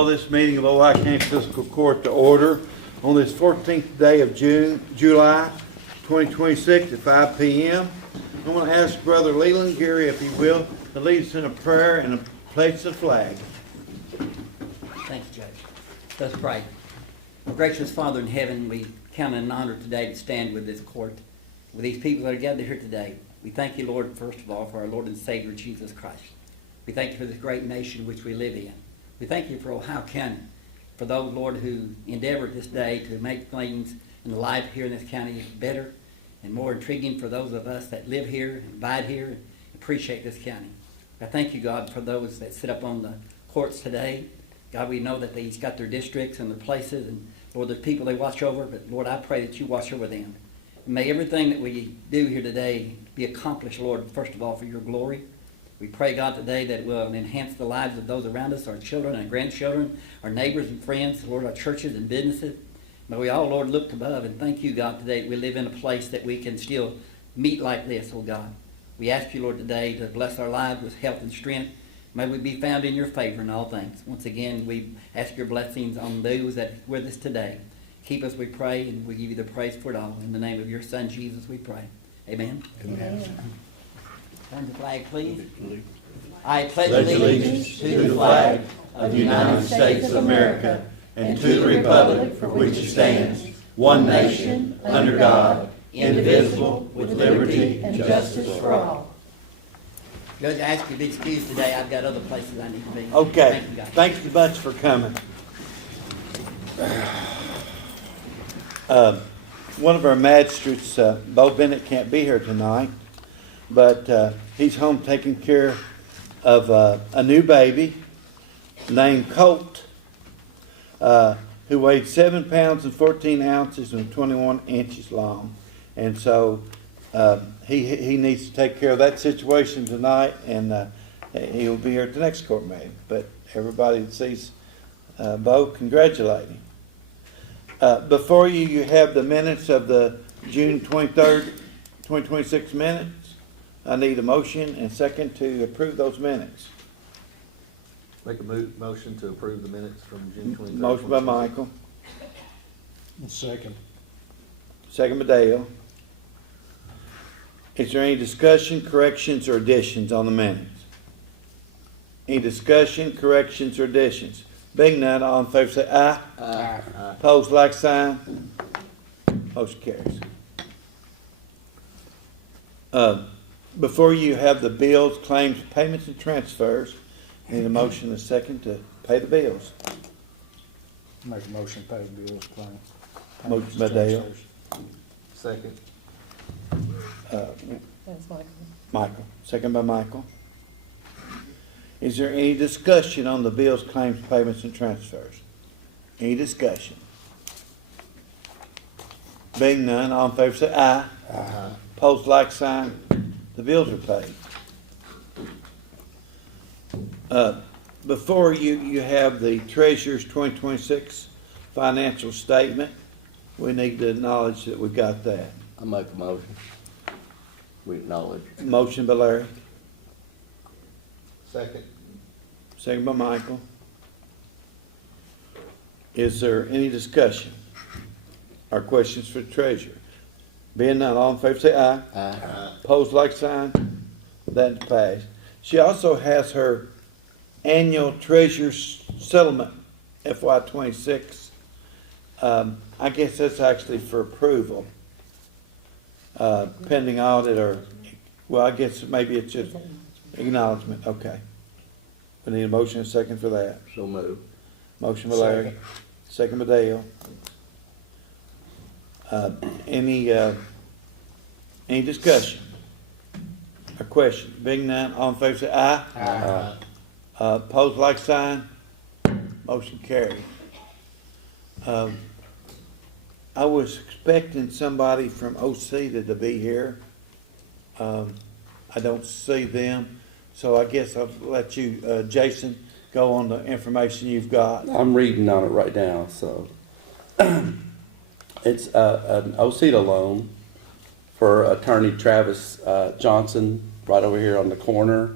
call this meeting of Ohio County Fiscal Court to order on this 14th day of July 2026 at 5 p.m. I'm going to ask Brother Leland Gary, if he will, to lead us in a prayer and a place the flag. Thanks, Judge. Let's pray. Our gracious Father in heaven, we count it an honor today to stand with this court, with these people that are gathered here today. We thank you, Lord, first of all, for our Lord and Savior, Jesus Christ. We thank you for this great nation which we live in. We thank you for Ohio County, for those, Lord, who endeavored this day to make things in the life here in this county better and more intriguing for those of us that live here and abide here and appreciate this county. I thank you, God, for those that sit up on the courts today. God, we know that they've got their districts and their places, and Lord, there's people they watch over, but Lord, I pray that you watch over them. And may everything that we do here today be accomplished, Lord, first of all, for your glory. We pray, God, today that will enhance the lives of those around us, our children and grandchildren, our neighbors and friends, Lord, our churches and businesses. May we all, Lord, look above and thank you, God, today that we live in a place that we can still meet like this, oh God. We ask you, Lord, today to bless our lives with health and strength. May we be found in your favor in all things. Once again, we ask your blessings on those that are with us today. Keep us, we pray, and we give you the praise for it all. In the name of your Son, Jesus, we pray. Amen. Amen. Turn the flag, please. I Pledge allegiance to the flag of the United States of America and to the republic for which it stands, one nation, under God, indivisible, with liberty and justice for all. Judge, I ask you to be excused today. I've got other places I need to be. Okay. Thank you, God. Thank you much for coming. One of our magistrates, Bo Bennett, can't be here tonight, but he's home taking care of a new baby named Colt, who weighed 7 pounds and 14 ounces and 21 inches long. And so he needs to take care of that situation tonight, and he'll be here at the next court meeting. But everybody that sees Bo, congratulate him. Before you, you have the minutes of the June 23rd, 2026 minutes. I need a motion and second to approve those minutes. Make a motion to approve the minutes from June 23rd. Motion by Michael, Second. second by Dale. Is there any discussion, corrections, or additions on the minutes? Any discussion, corrections, or additions? Being none, all in favor say aye. Aye. Opposed, like sign. Motion carries. Before you have the bills, claims, payments, and transfers. Need a motion and a second to pay the bills. Make a motion to pay the bills, claim. Motion by Dale. Second. That's Michael. Michael. Second by Michael. Is there any discussion on the bills, claims, payments, and transfers? Any discussion? Being none, all in favor say aye. Aye. Opposed, like sign. The bills are paid. Before you have the Treasurer's 2026 financial statement. We need to acknowledge that we got that. I make a motion. We acknowledge. Motion by Larry, Second. second by Michael. Is there any discussion or questions for the Treasurer? Being none, all in favor say aye. Aye. Opposed, like sign. That's passed. She also has her annual Treasurer's settlement, FY26. I guess that's actually for approval, pending audit, or, well, I guess maybe it's just acknowledgement. Okay. We need a motion and a second for that. So move. Motion by Larry, second by Dale. Any discussion or question? Being none, all in favor say aye. Aye. Opposed, like sign. Motion carried. I was expecting somebody from OC to be here. I don't see them, so I guess I'll let you, Jason, go on the information you've got. I'm reading on it right now, so. It's an OCEDA loan for attorney Travis Johnson, right over here on the corner.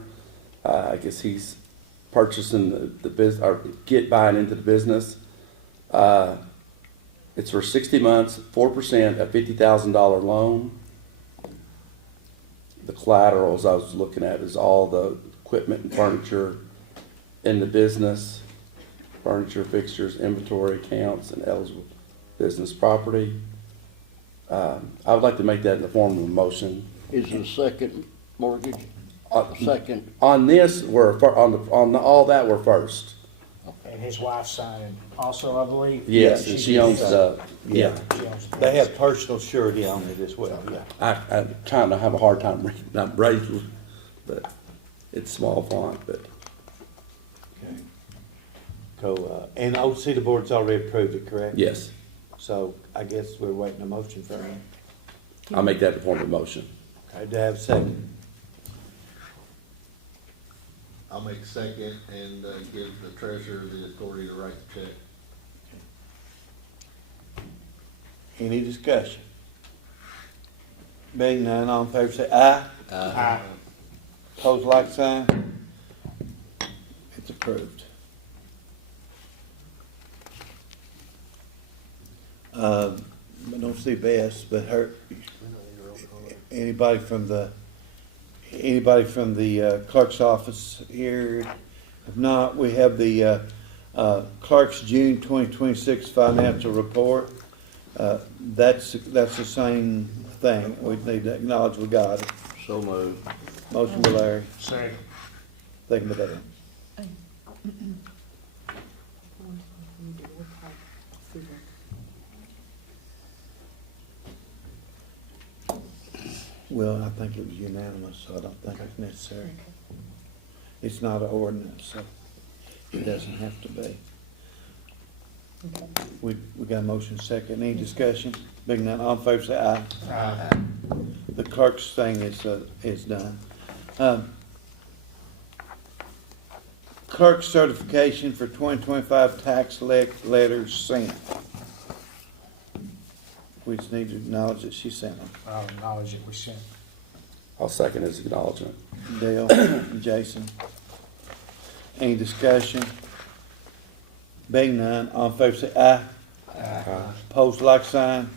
I guess he's purchasing the business, or buying into the business. It's for 60 months, 4%, a $50,000 loan. The collateral, as I was looking at, is all the equipment and furniture in the business, furniture, fixtures, inventory, accounts, and eligible business property. I would like to make that in the form of a motion. Is it a second mortgage? Second, On this, on all that, we're first. And his wife's signing also, I believe. Yes, Yeah, and she owns the, Yeah. She owns the They have personal surety on it as well, yeah. I kind of have a hard time reading, not brazen, but it's small font, but Okay. So, and OC, the board's already approved it, correct? yes, So I guess we're waiting a motion for him. I'll make that in the form of a motion. Okay, do I have a second? I'll make a second and give the treasurer the authority to write the check. Any discussion? Being none, all in favor say aye. Aye. Pose like sign. It's approved. I don't see Bess, but anybody from the clerk's office here? If not, we have the clerk's June 2026 financial report. That's the same thing. We need to acknowledge we got it. so moved. Motion by Larry, Second. second by Dan. Well, I think it was unanimous, so I don't think it's necessary. It's not an ordinance, so it doesn't have to be. We got a motion second. Any discussion? Being none, all in favor say aye. Aye. The clerk's thing is done. Clerk certification for 2025 tax letters sent. We just need to acknowledge that she sent them. I'll acknowledge it, we sent. I'll second his acknowledgement. Dale and Jason. Any discussion? Being none, all in favor say aye. Opposed, like sign.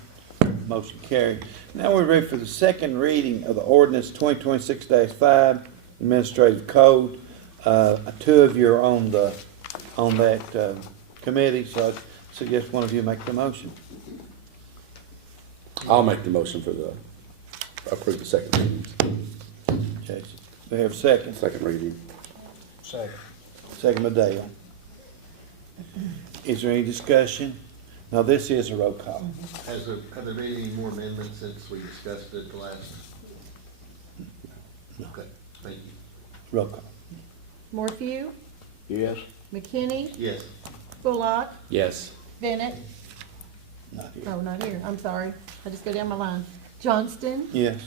Motion carried. Now we're ready for the second reading of the ordinance 2026-5, administrative code. Two of you are on that committee, so I suggest one of you make the motion. I'll make the motion for approve the second reading. Jason, do we have a second? Second reading. Second. Second by Dale. Is there any discussion? Now, this is a roll call. Have there been any more amendments since we discussed it the last? No. Okay, thank you. Roll call. Morphew, Yes, McKinney, Yes. Bullock, Yes. Bennett, Not here. oh, not here, I'm sorry, I just go down my line. Johnston Yes.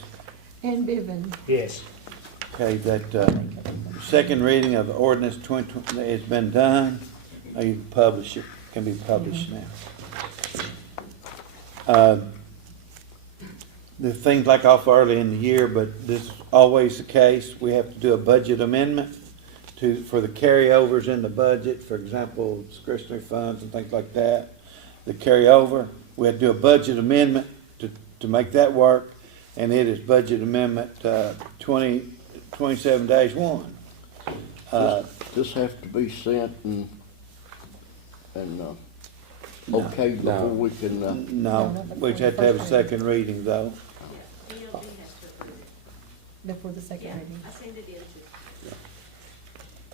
and Bivens. Yes. Okay, that second reading of the ordinance 2020 has been done. Now you can publish it, can be published now. The things like off early in the year, but this is always the case. We have to do a budget amendment for the carryovers in the budget, for example, discretionary funds and things like that. The carryover, we have to do a budget amendment to make that work, and it is budget amendment 27-1. this have to be sent and okay before we can, No, we just have to have a second reading though. Before the second reading. I sent it in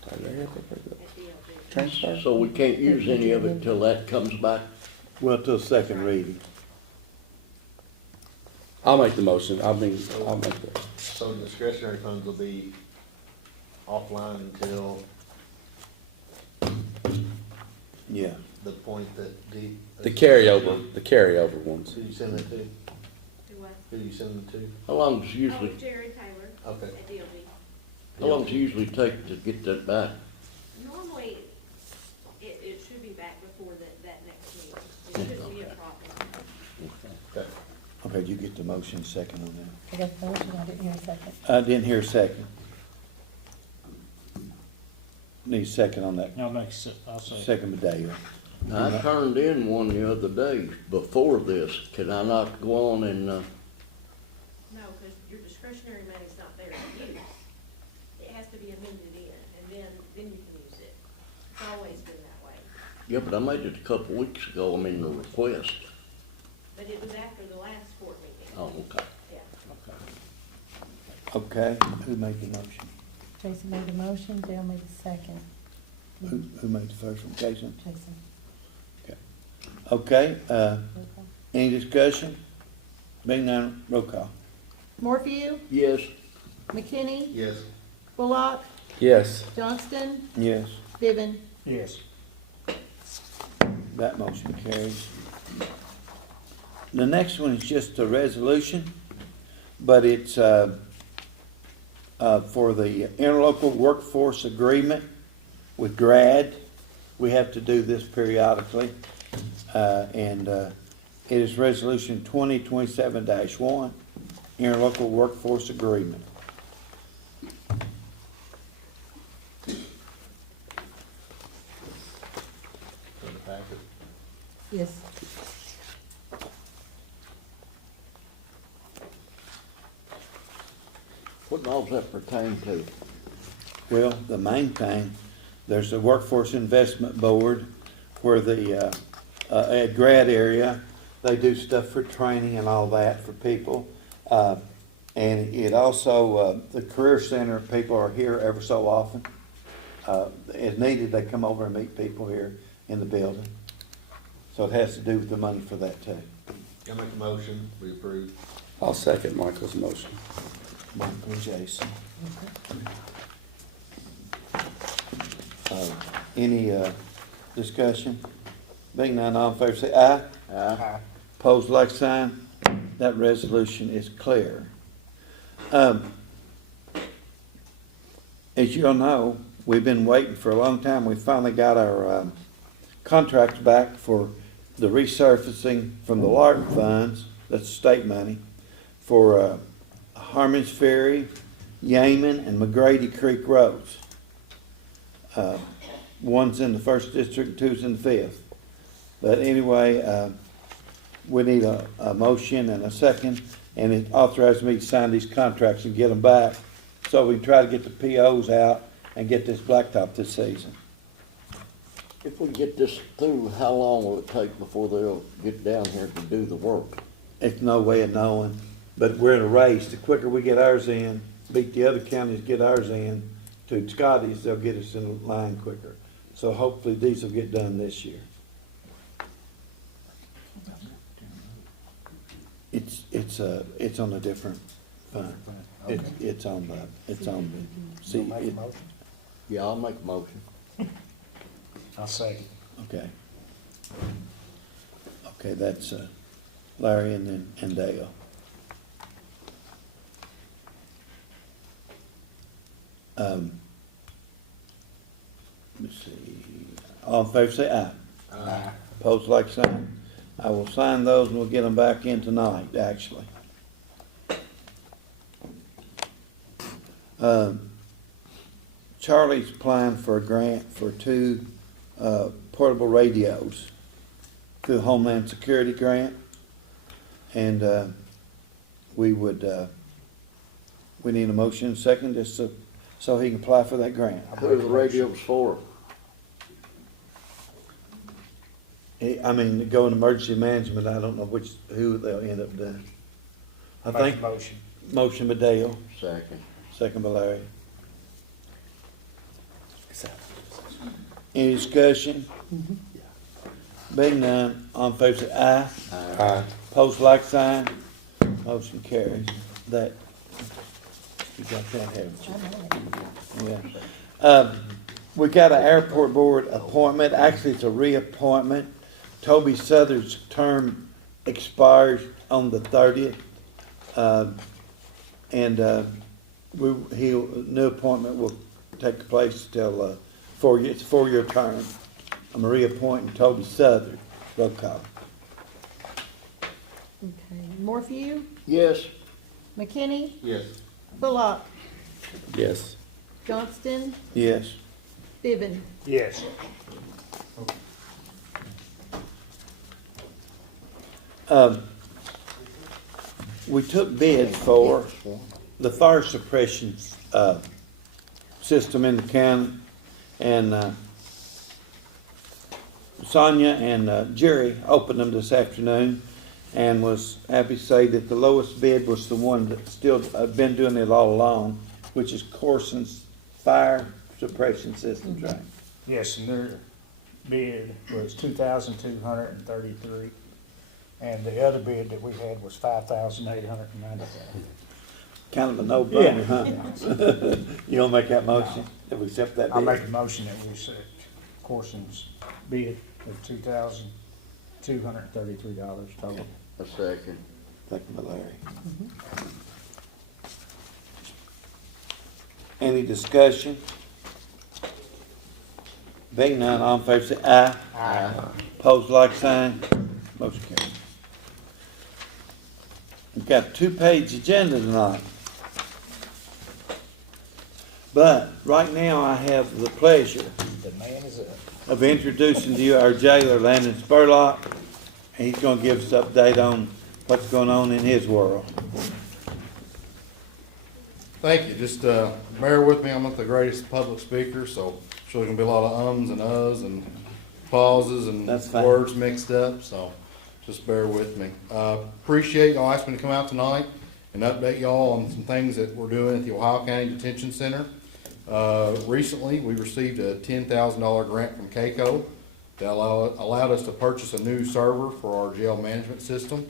to Transfer? so we can't use any of it till that comes back. Well, till second reading. I'll make the motion. I'll make the, So discretionary funds will be offline until Yeah. the point that the carryover ones. Who you send it to? do what? Who you send it to? How long does it usually, Oh, Jerry Taylor Okay. at DLB. how long does it usually take to get that back? Normally, it should be back before that next meeting. It shouldn't be a problem. Okay. Okay, you get the motion second on that. I got the motion, I didn't hear a second. I didn't hear a second. need a second on that. I'll say. Second by Dale. I turned in one the other day before this. Can I not go on and, No, because your discretionary money's not there to use. It has to be amended in, and then you can use it. It's always been that way. yeah, but I made it a couple weeks ago, I mean, the request. But it was after the last court meeting. Oh, okay. Yeah. Okay, who made the motion? Jason made the motion, Dale made the second. Who made the first one, Jason? Jason. Okay, Roll call. any discussion? Being none, roll call. Morphew, Yes, McKinney, Yes. Bullock, Yes. Johnston, Yes, Viven. Yes. that motion carries. The next one is just a resolution, but it's, for the interlocal workforce agreement with GRAD. We have to do this periodically, and it is resolution 2027-1, interlocal workforce agreement. For the packet. Yes. what all does that pertain to? Well, the main thing, there's a workforce investment board where the, at grad area, they do stuff for training and all that for people. And it also, the career center, people are here ever so often. As needed, they come over and meet people here in the building. So it has to do with the money for that too. I make a motion, we approve. I'll second Michael's motion. Michael and Jason. Any discussion? Being none, all in favor say aye. Aye. Opposed, like sign. That resolution is clear. As you'll know, we've been waiting for a long time. We finally got our contracts back for the resurfacing from the Larkin funds, that's state money, for Harmon's Ferry, Yeaman, and McGrady Creek roads. One's in the first district, two's in the fifth. But anyway, we need a motion and a second, and it authorizes me to sign these contracts and get them back, so we can try to get the POs out and get this blacktop this season. If we get this through, how long will it take before they'll get down here to do the work? It's no way of knowing, but we're in a race. The quicker we get ours in, beat the other counties, get ours in to Scotty's, they'll get us in line quicker. So hopefully these will get done this year. It's on a different fund. It's on the, see, Make a it, motion. Yeah, I'll make a motion. I'll second. okay. Okay, that's, Larry and Dale. Let me see, all in favor say aye. Aye. Opposed, like sign. I will sign those and we'll get them back in tonight, actually. Charlie's applying for a grant for 2 portable radios through Homeland Security grant. And we need a motion second just so he can apply for that grant. Who are the radios for? I mean, to go in emergency management, I don't know who they'll end up doing. I Make a think motion. motion by Dale, Second. second by Larry. Any discussion? Being none, all in favor say aye. Aye. Post like sign, motion carries. That, you got that, haven't you? Yeah. We got an airport board appointment, actually it's a reappointment. Toby Southard's term expires on the 30th. New appointment will take place till, it's a 4-year term. I'm reappointing Toby Southard, roll call. Okay. Morphew, Yes. McKinney, Yes. Bullock, Yes. Johnston, Yes. Fibbin. Yes. We took bids for the fire suppression, system in the county, and, Sonia and Jerry opened them this afternoon and was happy to say that the lowest bid was the one that still been doing it all along, which is Corson's Fire Suppression Systems, right? Yes, and their bid was $2,233, and the other bid that we had was $5,895. Kind of a no-brainer, huh? You gonna make that motion, that we accept that I bid? make a motion that we accept Corson's bid of $2,233 total. A second. Thank you, Larry. Any discussion? Being none, all in favor say aye. Aye. Pose like sign. Motion carries. We've got a two-page agenda tonight. But right now I have the pleasure The man is up. of introducing to you our jailer, Landon Spurlock. And he's gonna give us an update on what's going on in his world. Thank you. Just bear with me. I'm not the greatest public speaker, so sure there's gonna be a lot of ums and uhs and pauses and That's fine. words mixed up. So just bear with me. Appreciate y'all asking me to come out tonight and update y'all on some things that we're doing at the Ohio County Detention Center. Recently, we received a $10,000 grant from CAECO that allowed us to purchase a new server for our jail management system.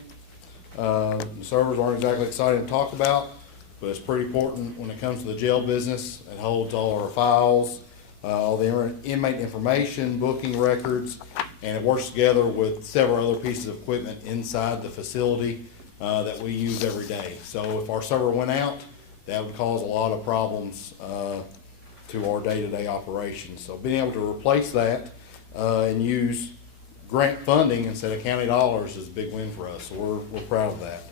The servers aren't exactly exciting to talk about, but it's pretty important when it comes to the jail business. It holds all our files, all the inmate information, booking records, and it works together with several other pieces of equipment inside the facility that we use every day. So if our server went out, that would cause a lot of problems to our day-to-day operations. So being able to replace that and use grant funding instead of county dollars is a big win for us. So we're proud of that.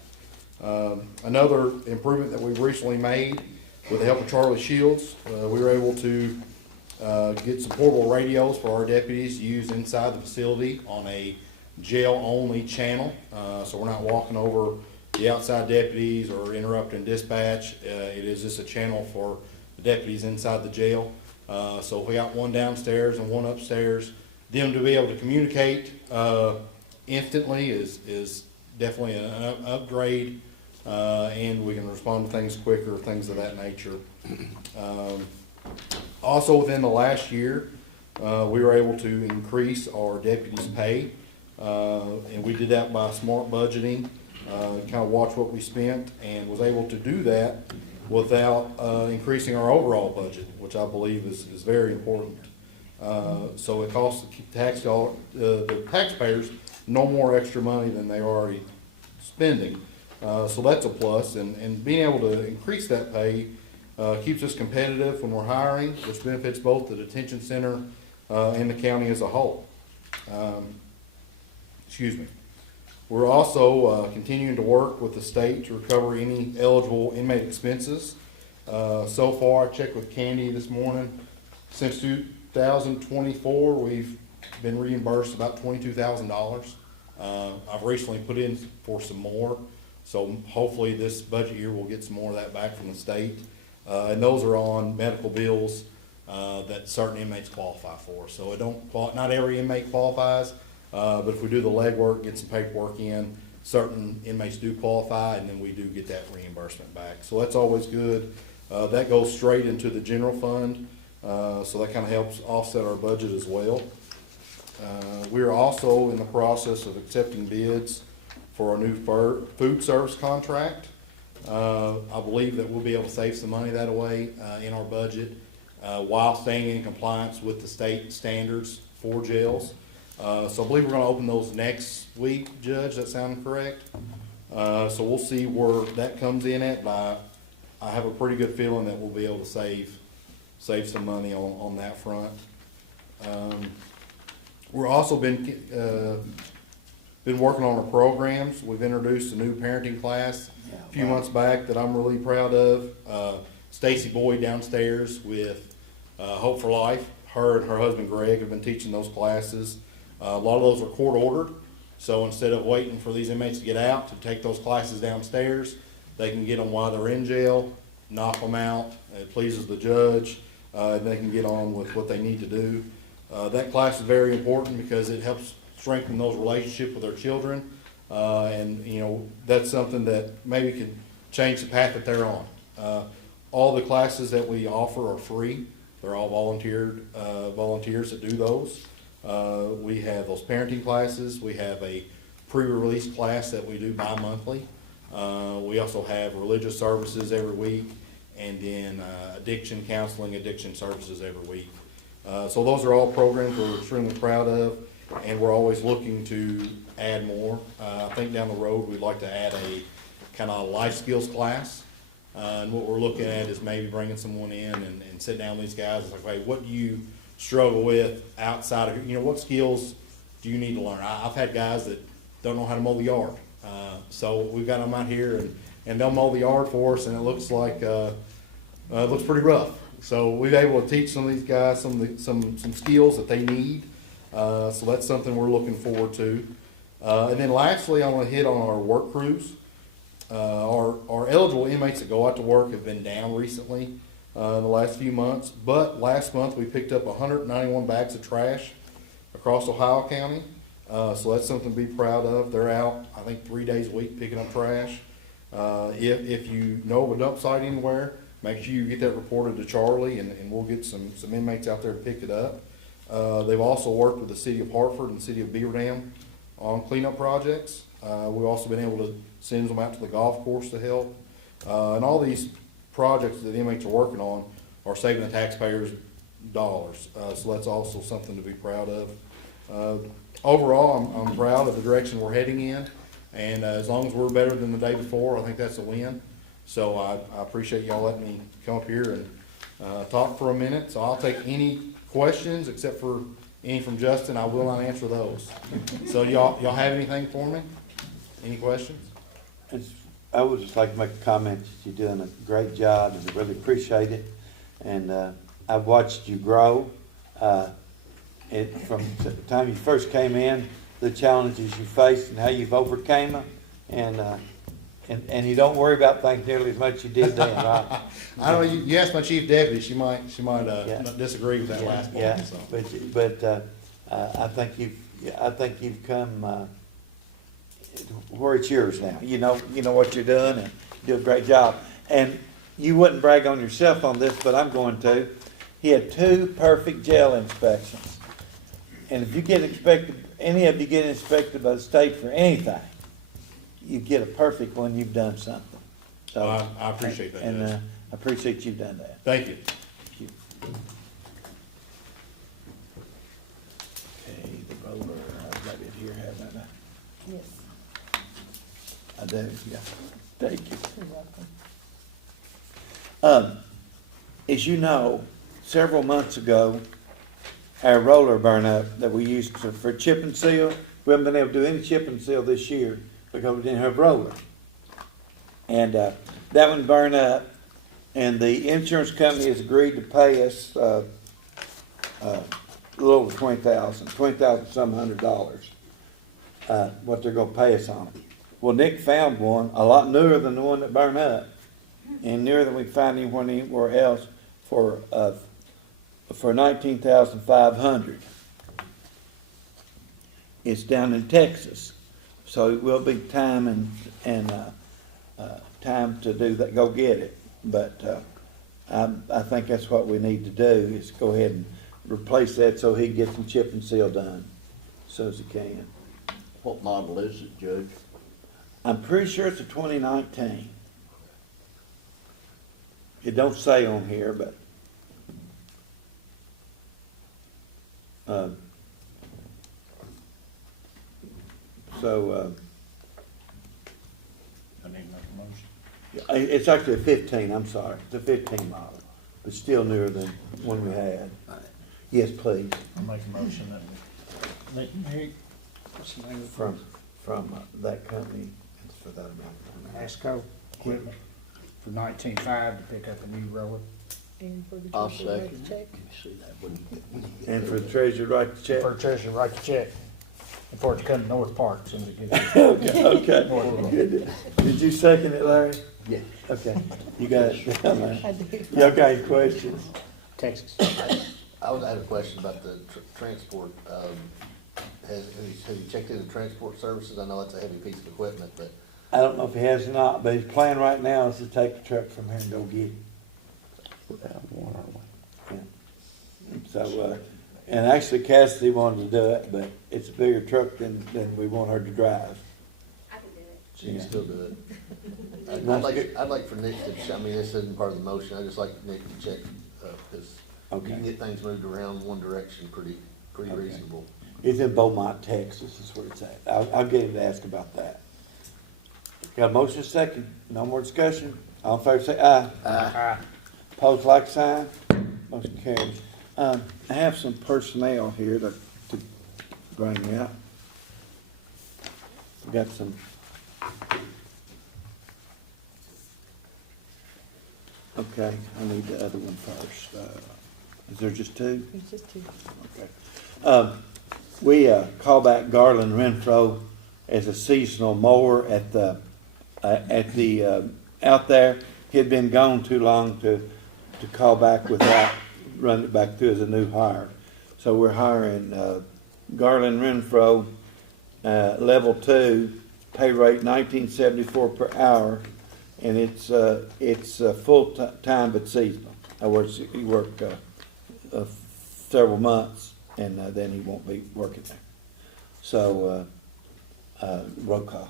Another improvement that we've recently made with the help of Charlie Shields, we were able to get some portable radios for our deputies to use inside the facility on a jail-only channel. So we're not walking over the outside deputies or interrupting dispatch. It is just a channel for the deputies inside the jail. So if we got one downstairs and one upstairs, them to be able to communicate instantly is definitely an upgrade, and we can respond to things quicker, things of that nature. Also, within the last year, we were able to increase our deputies' pay, and we did that by smart budgeting, kind of watch what we spent, and was able to do that without increasing our overall budget, which I believe is very important. So it costs the taxpayers no more extra money than they're already spending. So that's a plus, and being able to increase that pay keeps us competitive when we're hiring, which benefits both the detention center and the county as a whole. Excuse me. We're also continuing to work with the state to recover any eligible inmate expenses. So far, I checked with Candy this morning. Since 2024, we've been reimbursed about $22,000. I've recently put in for some more, so hopefully this budget year we'll get some more of that back from the state. And those are on medical bills that certain inmates qualify for. So not every inmate qualifies, but if we do the legwork, get some paperwork in, certain inmates do qualify, and then we do get that reimbursement back. So that's always good. That goes straight into the general fund, so that kind of helps offset our budget as well. We are also in the process of accepting bids for our new food service contract. I believe that we'll be able to save some money that way in our budget while staying in compliance with the state standards for jails. So I believe we're going to open those next week, Judge. That sound correct? So we'll see where that comes in at, but I have a pretty good feeling that we'll be able to save some money on that front. We're also been working on our programs. We've introduced a new parenting class a few months back that I'm really proud of. Stacy Boyd downstairs with Hope for Life. her and her husband Greg have been teaching those classes. A lot of those are court ordered, so instead of waiting for these inmates to get out to take those classes downstairs, they can get them while they're in jail, knock them out. It pleases the judge, and they can get on with what they need to do. That class is very important because it helps strengthen those relationships with their children, and you know that's something that maybe can change the path that they're on. All the classes that we offer are free. They're all volunteers that do those. We have those parenting classes. We have a pre-release class that we do bi-monthly. We also have religious services every week, and then addiction counseling, addiction services every week. So those are all programs we're extremely proud of, and we're always looking to add more. I think down the road, we'd like to add a kind of life skills class. And what we're looking at is maybe bringing someone in and sit down with these guys. It's like, hey, what do you struggle with outside of, what skills do you need to learn? I've had guys that don't know how to mow the yard. So we've got them out here and they'll mow the yard for us, and it looks like, it looks pretty rough. So we've been able to teach some of these guys some skills that they need. So that's something we're looking forward to. And then lastly, I want to hit on our work crews. Our eligible inmates that go out to work have been down recently in the last few months, but last month we picked up 191 bags of trash across Ohio County. So that's something to be proud of. They're out, I think, 3 days a week picking up trash. If you know of a dump site anywhere, make sure you get that reported to Charlie, and we'll get some inmates out there to pick it up. They've also worked with the city of Hartford and the city of Beaver Dam on cleanup projects. We've also been able to send them out to the golf course to help. And all these projects that the inmates are working on are saving the taxpayers dollars. So that's also something to be proud of. Overall, I'm proud of the direction we're heading in. And as long as we're better than the day before, I think that's a win. So I appreciate y'all letting me come up here and talk for a minute. So I'll take any questions except for any from Justin. I will not answer those. So y'all have anything for me? Any questions? I would just like to make a comment that you're doing a great job, and I really appreciate it. And I've watched you grow. From the time you first came in, the challenges you faced and how you've overcame them, and you don't worry about things nearly as much as you did then, right? I know you asked my chief deputy. She might disagree with that last point. Yeah, So. but I think you've come where it's yours now. You know what you're doing, and you do a great job. And you wouldn't brag on yourself on this, but I'm going to. He had 2 perfect jail inspections. And if you get any of you get inspected by the state for anything, you get a perfect one, you've done something. So I appreciate that. And Judge. I appreciate you've done that. Thank you. Thank you. Okay, the roller, I've got it here, haven't I? Yes, I do, yeah. Thank you. you're welcome. As you know, several months ago, our roller burned up that we used for chip and seal. We haven't been able to do any chip and seal this year because we didn't have roller. And that one burned up, and the insurance company has agreed to pay us a little over $20,000 some $100, what they're going to pay us on it. Well, Nick found one a lot newer than the one that burned up, and newer than we found anywhere else for $19,500. It's down in Texas, so it will be time and time to do that. Go get it, but I think that's what we need to do is go ahead and replace that so he can get some chip and seal done as soon as he can. What model is it, Judge? I'm pretty sure it's a 2019. It don't say on here, but I need to make a motion. it's actually a 15, I'm sorry. It's a 15 model, but still newer than one we had. Yes, please. I'll make a motion that we, what's the name of it? From that company, it's for that amount. Asco Equipment for $19,500 to pick up a new roller. And for the I'll treasurer, write second. the check. See that when you get. And for the treasurer, write the check. For the treasurer, write the check. And for it to come to North Park, as soon as it gets. Okay, good. Did you second it, Larry? Yeah. Okay, you got it down there. I do. Y'all got any questions? Texas. I had a question about the transport. Have you checked into transport services? I know it's a heavy piece of equipment, but I don't know if he has or not, but his plan right now is to take the truck from here and go get it. We're down one, aren't we? So, and actually Cassidy wanted to do it, but it's a bigger truck than we want her to drive. I can do it. she can Yeah. still do it. I'd That's like, good. I'd like for Nick to, I mean, this isn't part of the motion, I'd just like Nick to check, because you Okay. can get things moved around one direction pretty Okay. reasonable. It's in Beaumont, Texas is where it's at. I'll get him to ask about that. Got a motion second, no more discussion. All in favor say aye. Aye. Pose like sign, motion carries. I have some personnel here to bring out. We got some. Okay, I need the other one first. Is there just two? It's just two. Okay. We call back Garland Renfro as a seasonal mower at the out there. He had been gone too long to call back without running it back through as a new hire. So we're hiring Garland Renfro, level 2, pay rate $19.74 per hour, and it's full time but seasonal. In other words, he worked several months, and then he won't be working there. So roll call.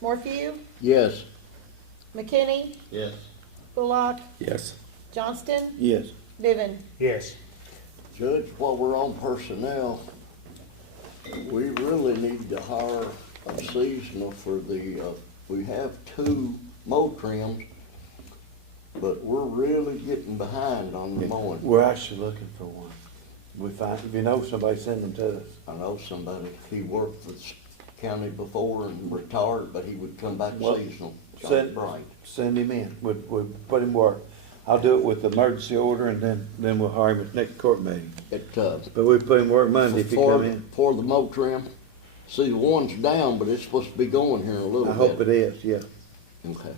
Morphew, Yes, McKinney, Yes. Bullock, Yes. Johnston, Yes. Niven. Yes. Judge, while we're on personnel, we really need to hire a seasonal for we have 2 mow trims, but we're really getting behind on the mowing. We're actually looking for one. We find, if you know somebody, send them to us. I know somebody, he worked for the county before and retired, but he would come back Well, seasonal. John send- Bright. Send him in. We'll put him work. I'll do it with the emergency order, and then we'll hire him at the next court meeting. But we put him work Monday if he come in. For the mow trim, see, the one's down, but it's supposed to be going here in a little bit. I hope it is, yeah. Okay.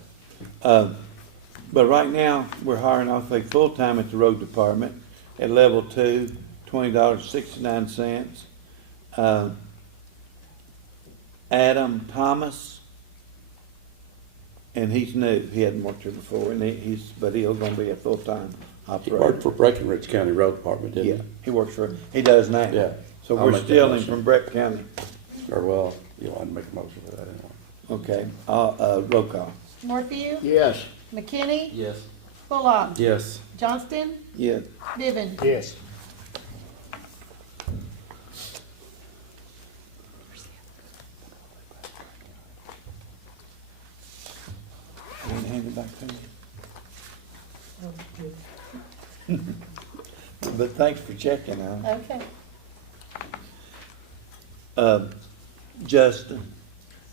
But right now, we're hiring off a full-time at the road department at level 2, $20.69. Adam Thomas, and he's new. He hadn't worked here before, and he's gonna be a full-time He operator. worked for Breckenridge County Road Department, Yeah, didn't he works for, he does now. Yeah. So I'll we're make that stealing motion. from Breck County. he? Or well, you'll have to make a motion for that anyway. Okay, roll call. Morphew, Yes, McKinney, Yes. Bullock, Yes. Johnston, Yeah. Niven. Yes. You want to hand it back to me? But thanks for checking out. Okay. Justin,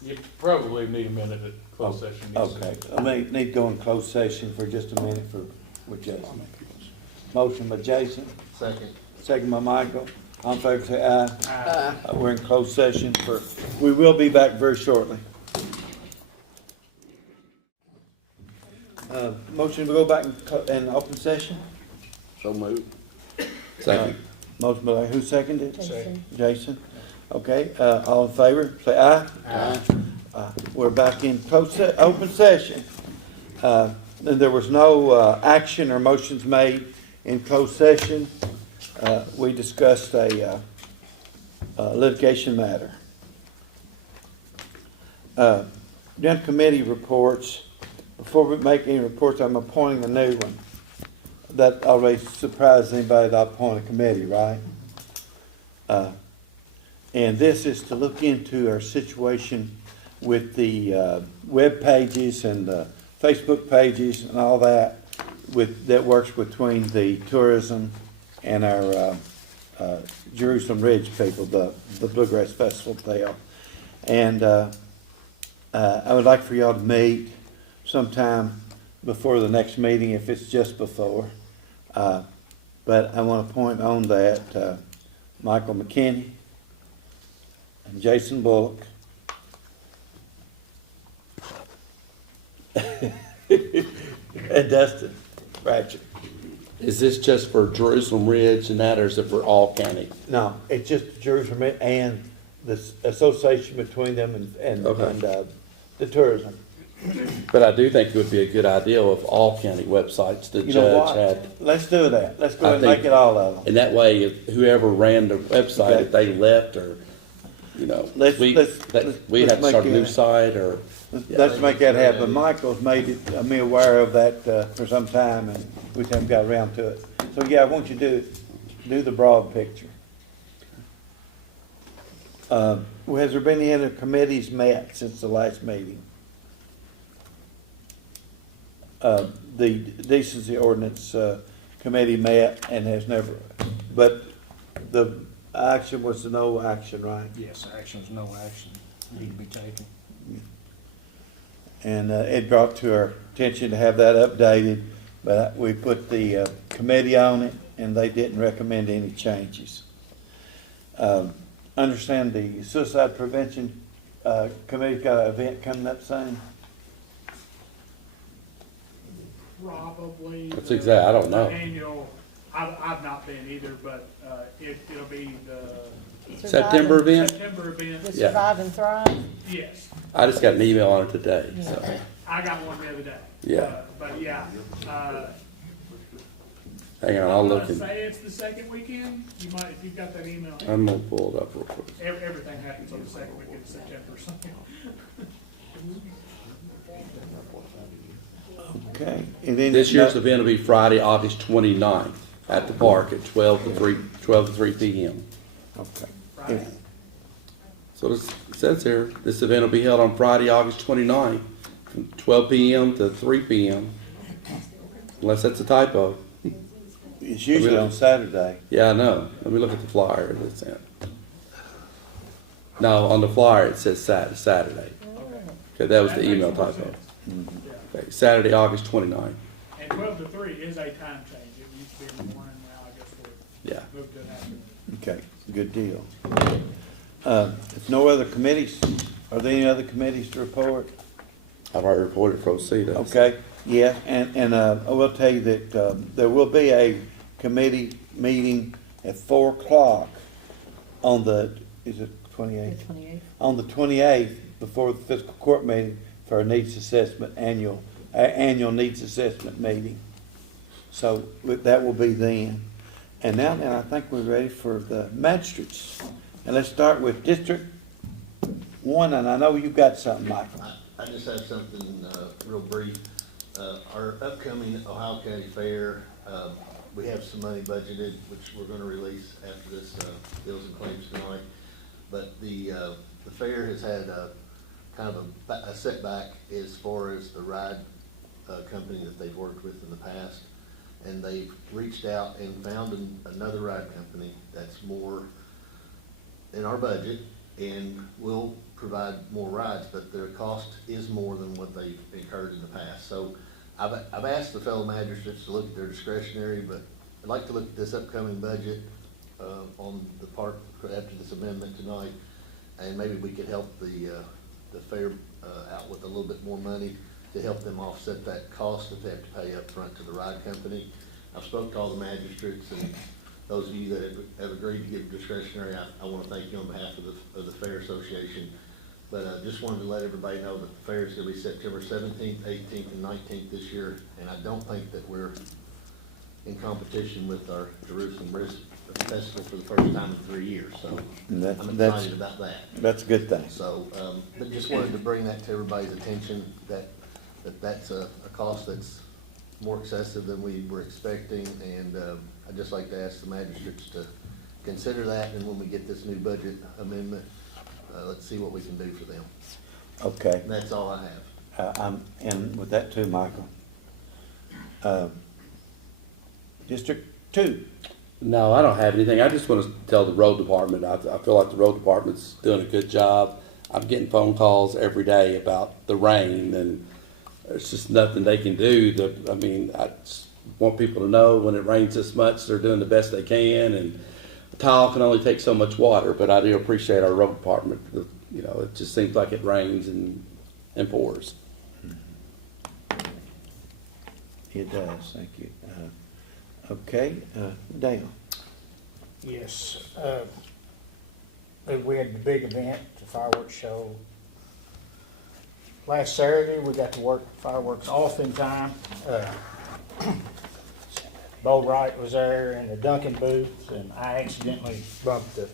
You probably need a minute at closed session. okay, I need to go in closed session for just a minute with Jason. Motion by Jason, Second. second by Michael. All in favor, say aye. Aye. We're in closed session we will be back very shortly. Motion to go back in open session? so moved. Second. Motion by, who seconded it? Jason. Jason. Okay, all in favor, say aye. Aye. We're back in open session. And there was no action or motions made in closed session. We discussed a litigation matter. Then committee reports. Before we make any reports, I'm appointing a new one. That already surprised anybody that I appoint a committee, right? And this is to look into our situation with the web pages and the Facebook pages and all that that works between the tourism and our Jerusalem Ridge people, the Bluegrass Festival deal. And I would like for y'all to meet sometime before the next meeting if it's just before. But I want to point on that Michael McKinney and Jason Bullock and Dustin Ratchet. Is this just for Jerusalem Ridge and that, or is it for all county? No, it's just Jerusalem and the association between them and Okay. the tourism. But I do think it would be a good idea if all county websites, the You know judge what? had, Let's do that. Let's go I ahead and think- make it all of them. and that way, if whoever ran the website, Okay. if they left, or, you know, Let's- we'd let's- have let's to start a make new it- site, or, yeah. Let's make that happen. Michael's made me aware of that for some time, and we just haven't got around to it. So, yeah, I want you to do the broad picture. Has there been any other committees met since the last meeting? The decency ordinance committee met and has never, but the action was no action, right? Yes, action's no action, need to be taken. And it brought to our attention to have that updated, but we put the committee on it, and they didn't recommend any changes. Understand the suicide prevention committee's got an event coming up soon? Probably. That's exact, I don't know. The annual, I've not been either, but, it'll be the September event? September event. The Yeah. Survive and Thrive. Yes, I just got an email on it today, so, I got one the other day. Yeah. But yeah, hang on, I'll I'm look gonna and, say it's the second weekend, you might, if you've got that email. I'm gonna pull it up real quick. Everything happens on the second weekend of September or something. Okay. And then This year's event will be Friday, August 29th, at the park at 12 to 3 p.m. Okay. Friday. So it says here, this event will be held on Friday, August 29th, from 12 p.m. to 3 p.m. Unless that's a typo. It's usually on Saturday. Yeah, I know. Let me look at the flyer that's in. No, on the flyer it says Saturday. Okay, that was the That makes email more typo. sense. Yeah. Okay, Saturday, August 29th. And 12 to 3 is a time change, it used to be in the morning, now I guess Yeah. we're moved to an afternoon. Okay, good deal. If no other committees, are there any other committees to report? I've already reported for OC. Okay, yeah, and I will tell you that there will be a committee meeting at 4 o'clock on the, is it 28th? 28th. On the 28th, before the fiscal court meeting for a needs assessment, annual needs assessment meeting. So that will be then. And now then, I think we're ready for the magistrates. And let's start with District 1, and I know you've got something, Michael. I just have something, real brief. Our upcoming Ohio County Fair, we have some money budgeted, which we're gonna release after this, bills and claims tonight. But the fair has had kind of a setback as far as the ride, company that they've worked with in the past. And they've reached out and found another ride company that's more in our budget and will provide more rides, but their cost is more than what they've incurred in the past. So I've asked the fellow magistrates to look at their discretionary, but I'd like to look at this upcoming budget, on the part after this amendment tonight, and maybe we could help the fair, out with a little bit more money to help them offset that cost that they have to pay up front to the ride company. I've spoken to all the magistrates, and those of you that have agreed to give discretionary, I want to thank you on behalf of the Fair Association. But just wanted to let everybody know that the fair is going to be September 17th, 18th, and 19th this year, and I don't think that we're in competition with our Jerusalem Festival for the first time in 3 years, so I'm excited about that. That's a good thing. So, but just wanted to bring that to everybody's attention, that's a cost that's more excessive than we were expecting, and I'd just like to ask the magistrates to consider that, and when we get this new budget amendment, let's see what we can do for them. Okay. And that's all I have. I'm in with that too, Michael. District 2. No, I don't have anything. I just want to tell the road department, I feel like the road department's doing a good job. I'm getting phone calls every day about the rain, and there's just nothing they can do. I mean, I just want people to know when it rains this much, they're doing the best they can, and tile can only take so much water, but I do appreciate our road department. You know, it just seems like it rains and pours. It does, thank you. Okay, Dale. Yes, we had the big event, the fireworks show. Last Saturday, we got to work fireworks off in time. Bo Wright was there in the Dunkin' booth, and I accidentally bumped the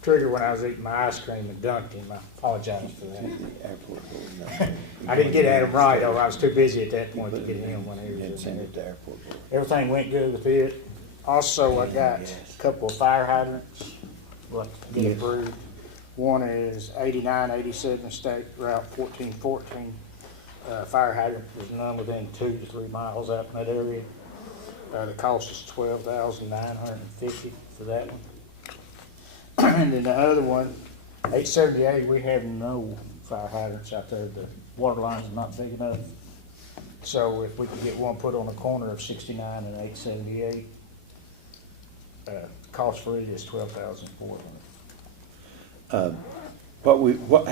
trigger when I was eating my ice cream and dunked him. I apologize for that. I didn't get at him right, though. I was too busy at that point to get him when he was in there. Everything went good with it. Also, I got a couple of fire hydrants. We'll have to get approved. One is 8987 State Route 1414. Fire hydrant, there's none within 2 to 3 miles out in that area. The cost is $12,950 for that one. And then the other one, 878, we have no fire hydrants out there. The water lines are not big enough. So if we could get one put on the corner of 69 and 878, cost for it is $12,400.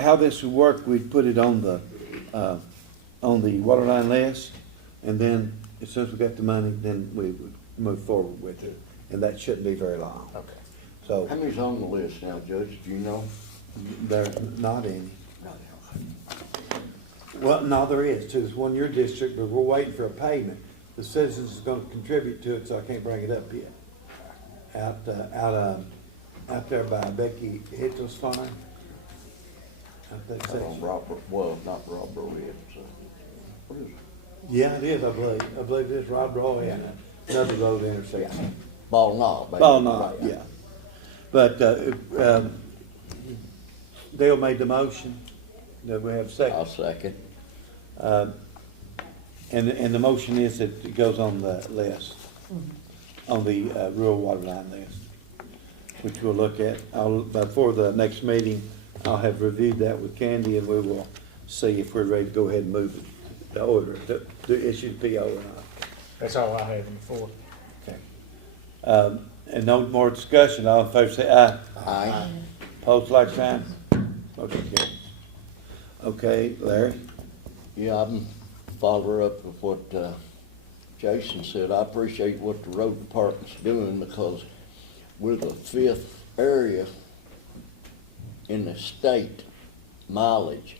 How this would work, we'd put it on the water line list, and then as soon as we got the money, then we would move forward with it, and that shouldn't be very long. Okay. So How many's on the list now, Judge? Do you know? there's not any. Well, no, there is too. There's one in your district, but we're waiting for a payment. The citizens is going to contribute to it, so I can't bring it up yet. Out there by Becky Hitchell's farm. Out that On section. Robert, well, not Rob Roy, it's, what is it? Yeah, it is, I believe. I believe it is Rob Roy and another road intersection. Ball Knob. baby. Oh, no, yeah. But, Dale made the motion. Do we have a I'll second? second. And the motion is that it goes on the list, on the rural water line list, which we'll look at. Before the next meeting, I'll have reviewed that with Candy, and we will see if we're ready to go ahead and move it, the order, to issue the PO or not. That's all I have before. Okay. And no more discussion. All in favor say aye. Aye. Opposed, like sign. Motion carries. Okay, Larry? Yeah, I'm follow up with what Jason said. I appreciate what the road department's doing because we're the 5th area in the state mileage.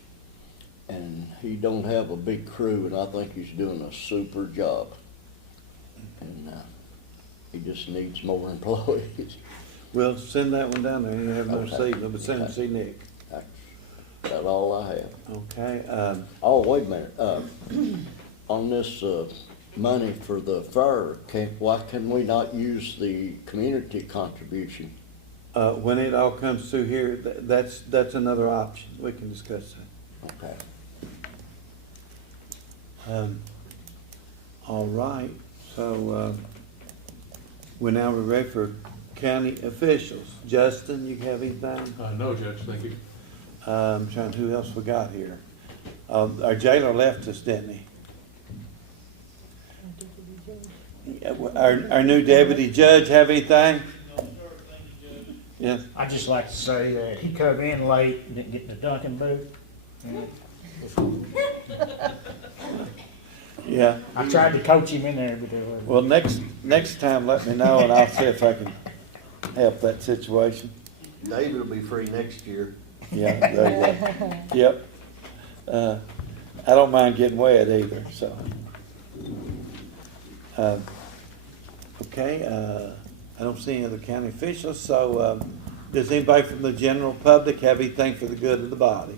And he don't have a big crew, and I think he's doing a super job. And he just needs more employees. We'll send that one down there and have more Okay. seat. But send them to see Nick. That's about all I have. Okay, Oh, wait a minute, on this, money for the fair, why can we not use the community contribution? when it all comes through here, that's another option. We can discuss Okay. that. All right, so, we're now ready for county officials. Justin, you have anything? No, Judge, thank you. I'm trying, who else we got here? Our jailer left us, didn't he? Yeah, our new deputy judge have anything? Yes. I'd just like to say that he come in late and didn't get in the Dunkin' booth. Yeah. I tried to coach him in there, but there wasn't. Well, next time, let me know, and I'll see if I can help that situation. David will be free next year. Yeah, there you go. Yep. I don't mind getting wet either, so. Okay, I don't see any other county officials, so, does anybody from the general public have anything for the good of the body?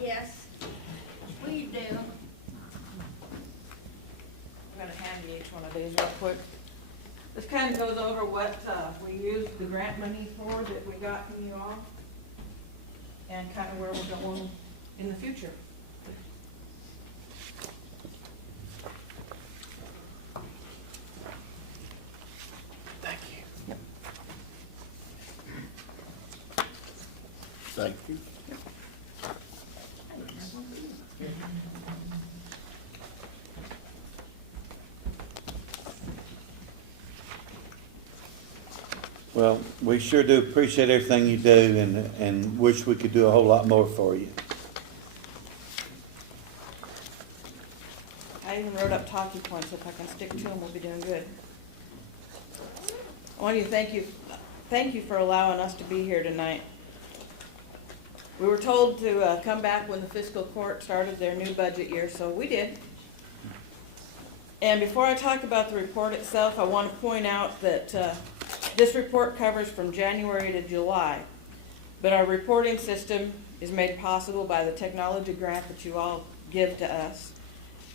Yes, we do. I'm gonna hand you each one of these real quick. This kind of goes over what, we used the grant money for that we got from you all, and kind of where we're going in the future. Thank you. Well, we sure do appreciate everything you do and wish we could do a whole lot more for you. I even wrote up talking points. If I can stick to them, we'll be doing good. I want to thank you for allowing us to be here tonight. We were told to come back when the fiscal court started their new budget year, so we did. And before I talk about the report itself, I want to point out that this report covers from January to July, but our reporting system is made possible by the technology grant that you all give to us.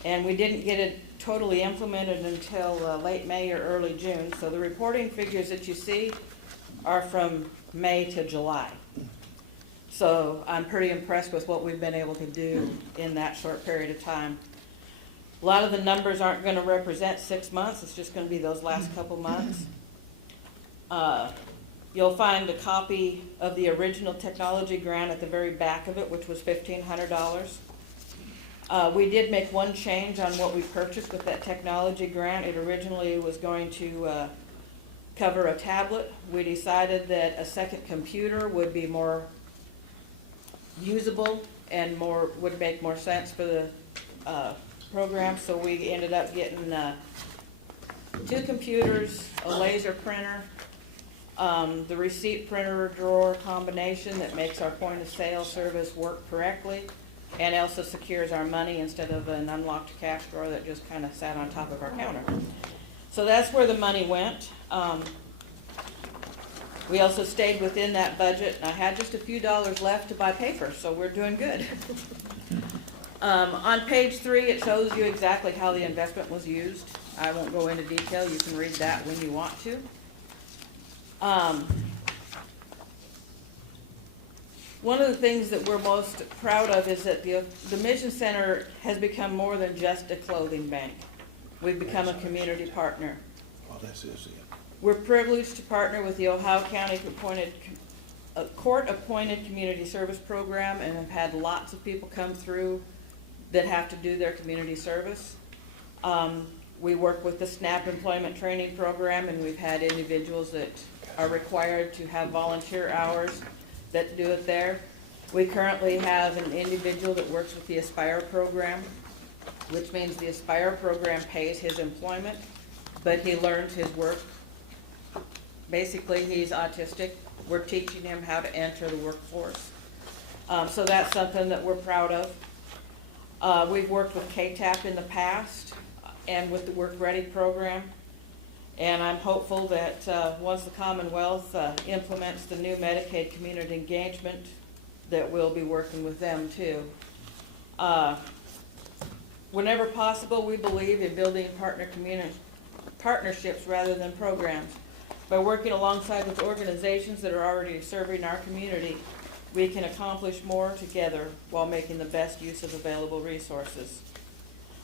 And we didn't get it totally implemented until late May or early June. So the reporting figures that you see are from May to July. So I'm pretty impressed with what we've been able to do in that short period of time. A lot of the numbers aren't going to represent 6 months. It's just going to be those last couple months. You'll find a copy of the original technology grant at the very back of it, which was $1,500. We did make one change on what we purchased with that technology grant. It originally was going to cover a tablet. We decided that a second computer would be more usable and would make more sense for the program. So we ended up getting 2 computers, a laser printer, the receipt printer drawer combination that makes our point of sale service work correctly, and also secures our money instead of an unlocked cash drawer that just kind of sat on top of our counter. So that's where the money went. We also stayed within that budget, and I had just a few dollars left to buy paper, so we're doing good. On page 3, it shows you exactly how the investment was used. I won't go into detail. You can read that when you want to. One of the things that we're most proud of is that the Mission Center has become more than just a clothing bank. We've become a community partner. Well, this is it. We're privileged to partner with the Ohio County Court-appointed Community Service Program, and have had lots of people come through that have to do their community service. We work with the SNAP Employment Training Program, and we've had individuals that are required to have volunteer hours that do it there. We currently have an individual that works with the Aspire program, which means the Aspire program pays his employment, but he learns his work. Basically, he's autistic. We're teaching him how to enter the workforce. So that's something that we're proud of. We've worked with KTAP in the past and with the Work Ready program. And I'm hopeful that once the Commonwealth implements the new Medicaid community engagement, that we'll be working with them too. Whenever possible, we believe in building partnerships rather than programs. By working alongside with organizations that are already serving our community, we can accomplish more together while making the best use of available resources.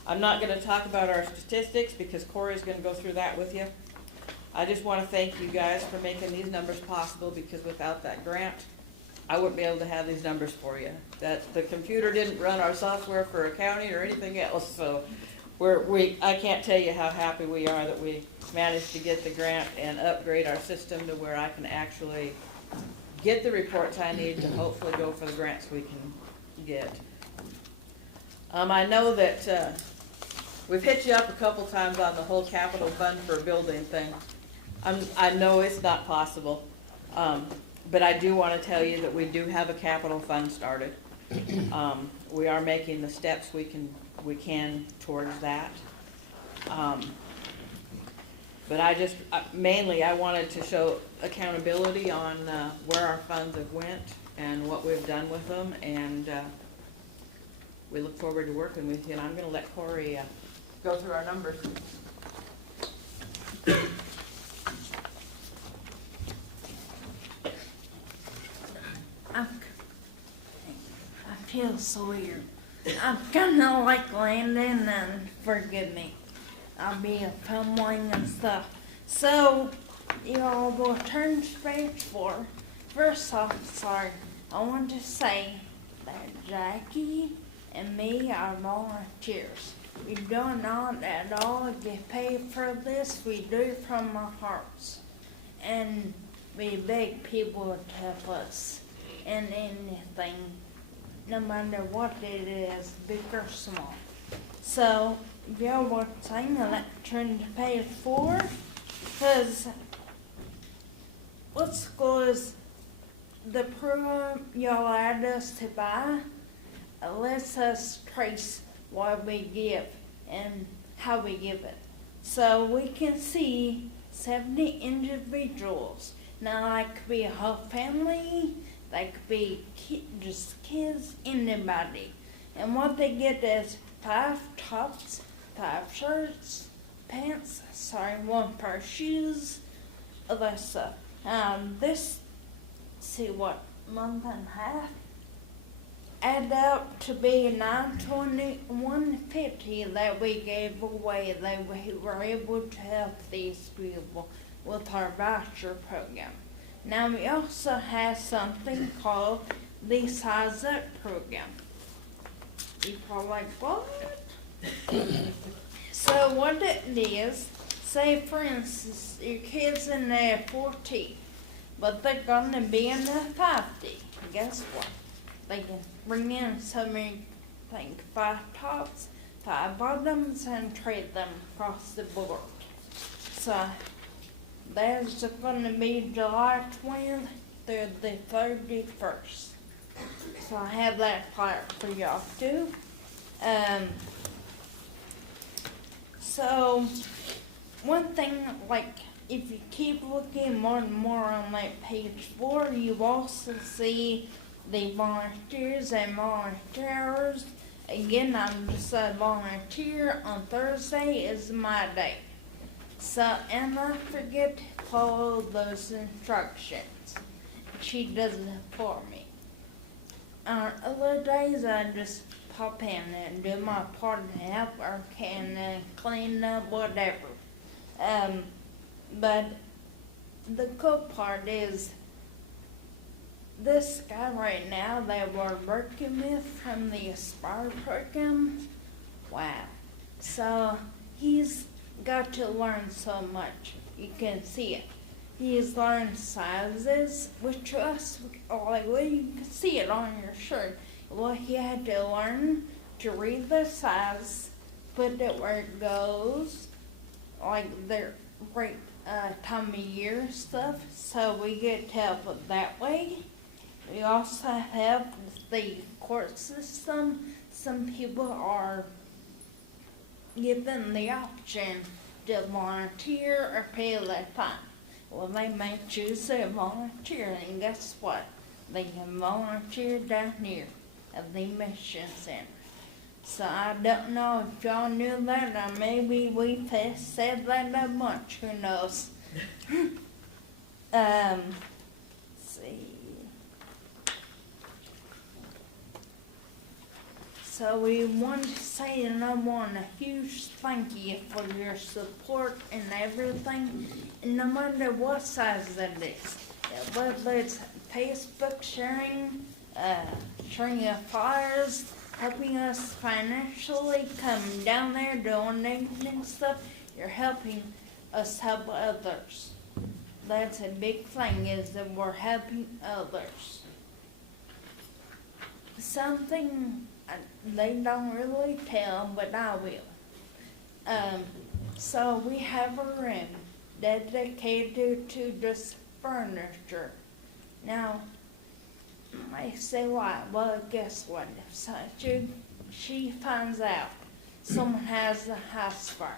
I'm not going to talk about our statistics because Corey's going to go through that with you. I just want to thank you guys for making these numbers possible, because without that grant, I wouldn't be able to have these numbers for you. That the computer didn't run our software for accounting or anything else, so I can't tell you how happy we are that we managed to get the grant and upgrade our system to where I can actually get the reports I need to hopefully go for the grants we can get. I know that we've hit you up a couple times on the whole capital fund for a building thing. I know it's not possible, but I do want to tell you that we do have a capital fund started. We are making the steps we can towards that. But mainly I wanted to show accountability on where our funds have went and what we've done with them, and we look forward to working with you. And I'm going to let Corey go through our numbers. I feel so weird. I'm kinda like Landon, and forgive me. I'll be fumbling and stuff. So, y'all will turn to page 4. First off, sorry, I want to say that Jackie and me are volunteers. We do not at all get paid for this. We do it from our hearts. And we beg people to help us in anything, no matter what it is, big or small. So, if y'all want something, I'd like to turn to page 4, because what's cool is the program y'all add us to buy, it lets us trace what we give and how we give it. So we can see 70 individuals. Now, that could be a whole family, that could be just kids, anybody. And what they get is 5 tops, 5 shirts, pants, 1 pair of shoes, other stuff. This, see what, month and a half, add up to be $921.50 that we gave away, that we were able to help these people with our voucher program. Now, we also have something called the Size Up program. You probably like, what? So what it is, say for instance, your kid's in there 14, but they're gonna be in the 50. Guess what? They can bring in so many, 5 tops, 5 bottoms, and trade them across the board. So there's gonna be July 20th through the 31st. So I have that flyer for y'all too. So one thing, if you keep looking more and more on page 4, you also see the volunteers and volunteer hours. Again, I'm just a volunteer. On Thursday is my day. So, and I forget to follow those instructions. She does it for me. On other days, I just pop in and do my part and help or can clean up, whatever. But the cool part is this guy right now that we're working with from the Aspire program, wow. So he's got to learn so much. You can see it. He's learned sizes, which us, you can see it on your shirt. Well, he had to learn to read the size, put it where it goes, their right time of year stuff, so we get help that way. We also have the court system. Some people are given the option to volunteer or pay their fine. Well, they may choose to volunteer, and guess what? They can volunteer down here at the mission center. So I don't know if y'all knew that, or maybe we said that a bunch, who knows? Let's see. So we want to say number one, a huge thank you for your support and everything, and no matter what size that is, whether it's Facebook sharing, sharing your flyers, helping us financially, coming down there, donating stuff, you're helping us help others. That's a big thing, is that we're helping others. Something they don't really tell, but I will. So we have a room dedicated to just furniture. Now, you might say why? Well, guess what? If she finds out someone has a house fire,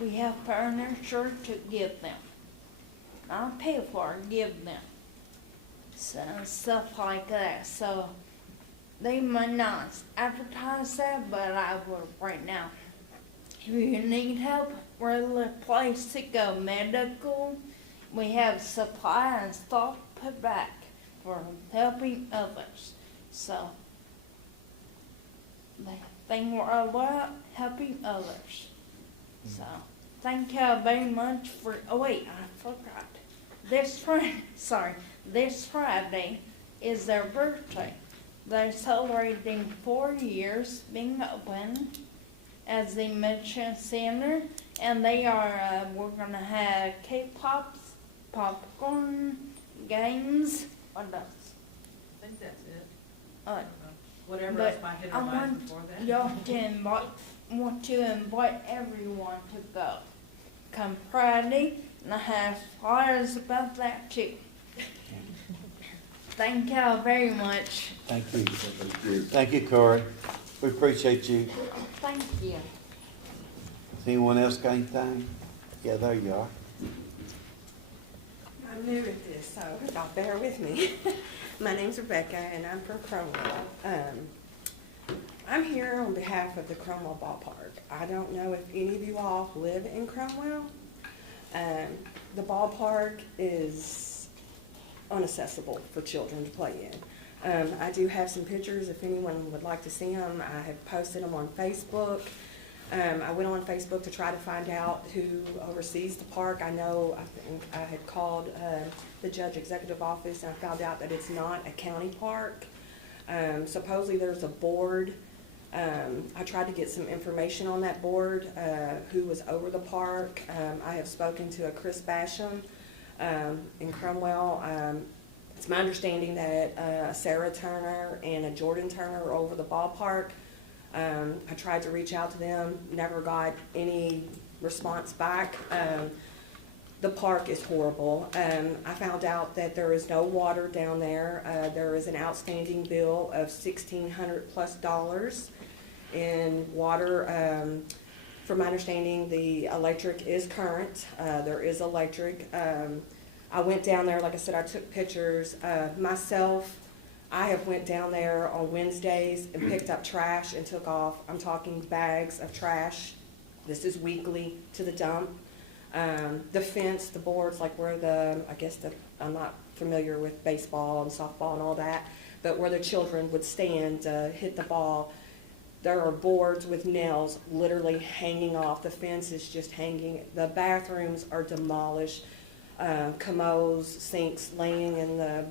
we have furniture to give them. Not pay for it, give them. So, stuff like that. So they might not advertise that, but I will right now. If you need help, we're the place to go. Medical, we have supply and stock put back for helping others. So, the thing we're about, helping others. So, thank you very much for, oh wait, I forgot. This Friday is their birthday. They're celebrating 4 years being open as the Mission Center, and they are, we're gonna have cake pops, popcorn, games. What else? I think that's it. Uh, Whatever But else might hit I our minds want before then. y'all want to invite everyone to go. Come Friday, and I have flyers about that too. Thank y'all very much. Thank you. Thank you, Corey. We appreciate you. Thank you. Does anyone else got anything? Yeah, there you are. I'm new at this, so y'all bear with me. My name's Rebecca, and I'm from Cromwell. I'm here on behalf of the Cromwell Ballpark. I don't know if any of you all live in Cromwell. The ballpark is inaccessible for children to play in. I do have some pictures if anyone would like to see them. I have posted them on Facebook. I went on Facebook to try to find out who oversees the park. I think I had called the judge executive office, and I found out that it's not a county park. Supposedly there's a board. I tried to get some information on that board, who was over the park. I have spoken to a Chris Basham in Cromwell. It's my understanding that Sarah Turner and a Jordan Turner are over the ballpark. I tried to reach out to them, never got any response back. The park is horrible. I found out that there is no water down there. There is an outstanding bill of $1,600+ in water. From my understanding, the electric is current. There is electric. I went down there, like I said, I took pictures. Myself, I have went down there on Wednesdays and picked up trash and took off, I'm talking bags of trash. This is weekly to the dump. The fence, the boards, like where I'm not familiar with baseball and softball and all that, but where the children would stand to hit the ball, there are boards with nails literally hanging off. The fence is just hanging. The bathrooms are demolished. Commodes, sinks laying in the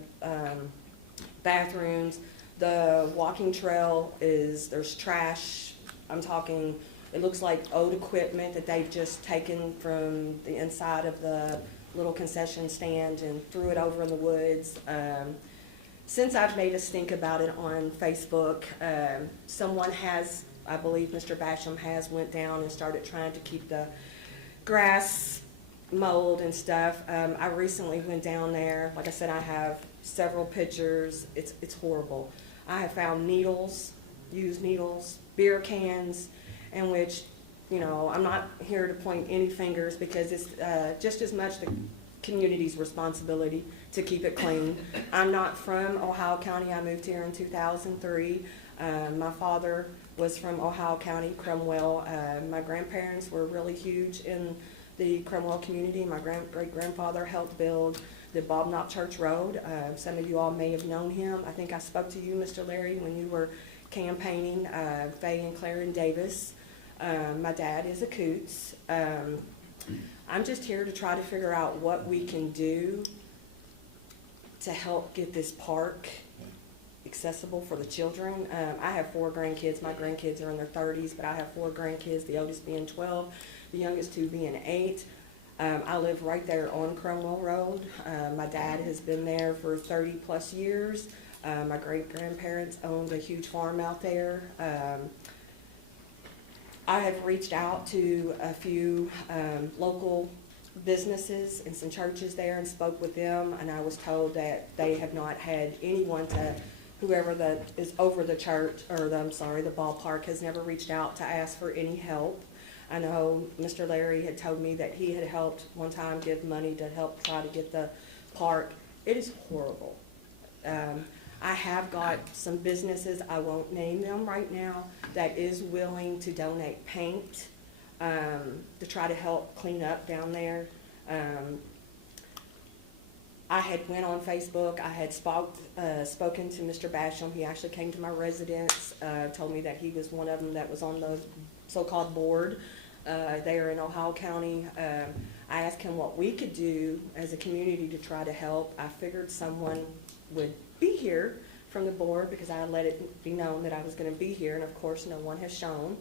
bathrooms. The walking trail there's trash. I'm talking, it looks like old equipment that they've just taken from the inside of the little concession stand and threw it over in the woods. Since I've made a stink about it on Facebook, someone has, I believe Mr. Basham has went down and started trying to keep the grass mold and stuff. I recently went down there. Like I said, I have several pictures. It's horrible. I have found needles, used needles, beer cans, in which, I'm not here to point any fingers because it's just as much the community's responsibility to keep it clean. I'm not from Ohio County. I moved here in 2003. My father was from Ohio County, Cromwell. My grandparents were really huge in the Cromwell community. My great-grandfather helped build the Bob Knopp Church Road. Some of you all may have known him. I think I spoke to you, Mr. Larry, when you were campaigning, Faye and Clarence Davis. My dad is a Coots. I'm just here to try to figure out what we can do to help get this park accessible for the children. I have 4 grandkids. My grandkids are in their 30s, but I have 4 grandkids, the oldest being 12, the youngest 2 being 8. I live right there on Cromwell Road. My dad has been there for 30+ years. My great-grandparents owned a huge farm out there. I have reached out to a few local businesses and some churches there and spoke with them, and I was told that they have not had anyone whoever that is over the church, or the ballpark, has never reached out to ask for any help. I know Mr. Larry had told me that he had helped one time give money to help try to get the park. It is horrible. I have got some businesses, I won't name them right now, that is willing to donate paint to try to help clean up down there. I had went on Facebook. I had spoken to Mr. Basham. He actually came to my residence, told me that he was one of them that was on the so-called board there in Ohio County. I asked him what we could do as a community to try to help. I figured someone would be here from the board because I let it be known that I was going to be here, and of course no one has shown.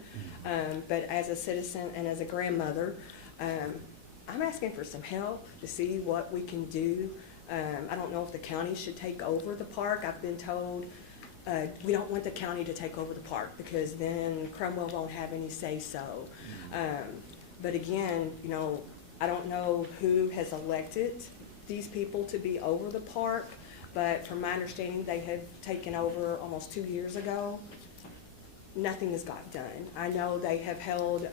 But as a citizen and as a grandmother, I'm asking for some help to see what we can do. I don't know if the county should take over the park. I've been told, we don't want the county to take over the park because then Cromwell won't have any say-so. But again, you know, I don't know who has elected these people to be over the park, but from my understanding, they have taken over almost 2 years ago. Nothing has got done. I know they have held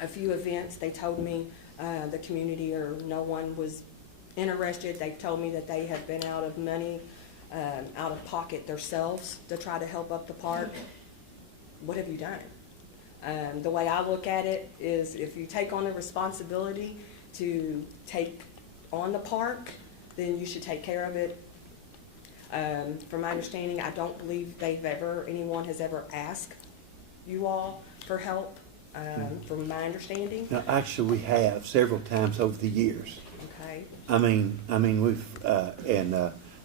a few events. They told me the community or no one was interested. They've told me that they have been out of money, out of pocket themselves to try to help up the park. What have you done? The way I look at it is if you take on the responsibility to take on the park, then you should take care of it. From my understanding, I don't believe anyone has ever asked you all for help, from my understanding. No, actually, we have several times over the years. Okay. I mean,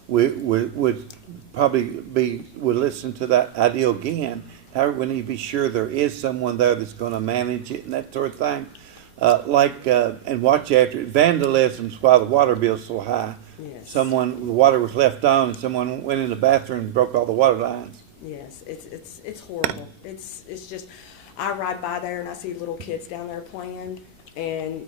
we would probably would listen to that idea again. However, we need to be sure there is someone there that's gonna manage it and that sort of thing. And watch after it. Vandalism's why the water bill's so high. Yes. The water was left on and someone went in the bathroom and broke all the water lines. Yes, it's horrible. It's just, I ride by there and I see little kids down there playing, and